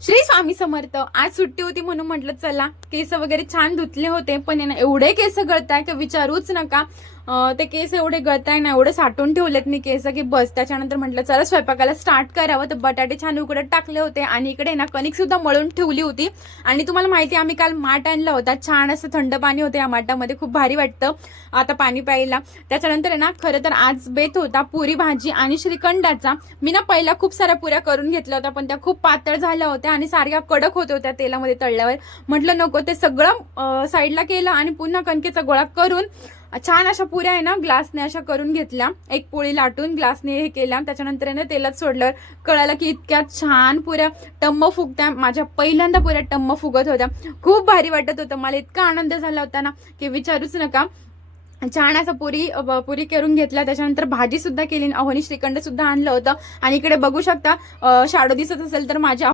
श्री स्वामी समर्थ। आज सुट्टी होती म्हणून म्हटलं चला केस वगैरे छान धुतले होते, पण ना एवढे केस गळताय की विचारूच नका। ते केस एवढे गळताय ना, एवढे साठवून ठेवलेत मी केस की बस। त्याच्यानंतर म्हटलं चला स्वयंपाकाला स्टार्ट करावं, तर बटाटे छान उकडत टाकले होते आणि इकडे ना कणिक सुद्धा मळून ठेवली होती। आणि तुम्हाला माहिती आहे आम्ही काल माठ आणला होता, छान असं थंड पाणी होतं या माठामध्ये, खूप भारी वाटतं आता पाणी प्यायला। त्याच्यानंतर आहे ना खरं तर आज बेत होता पुरी भाजी आणि श्रीखंडाचा। मी ना पहिला खूप साऱ्या पुऱ्या करून घेतल्या होत्या, पण त्या खूप पातळ झाल्या होत्या आणि सारख्या कडक होत होत्या तेलामध्ये तळल्यावर। म्हटलं नको, ते सगळं साईडला केलं आणि पुन्हा कणकेचा गोळा करून छान अशा पुऱ्या आहे ना ग्लासने अशा करून घेतल्या। एक पोळी लाटून ग्लासने हे केल्या, त्याच्यानंतर आहे ना तेलात सोडलं, कळालं की इतक्या छान पुऱ्या टम्म फुगत्या। माझ्या पहिल्यांदा पुऱ्या टम्म फुगत होत्या, खूप भारी वाटत होतं मला, इतका आनंद झाला होता ना की विचारूच नका। छान असं पुरी करून घेतला, त्याच्यानंतर भाजी सुद्धा केली, अहोनी श्रीखंड सुद्धा आणलं होतं। आणि इकडे बघू शकता, शाडो दिसत असेल तर माझ्या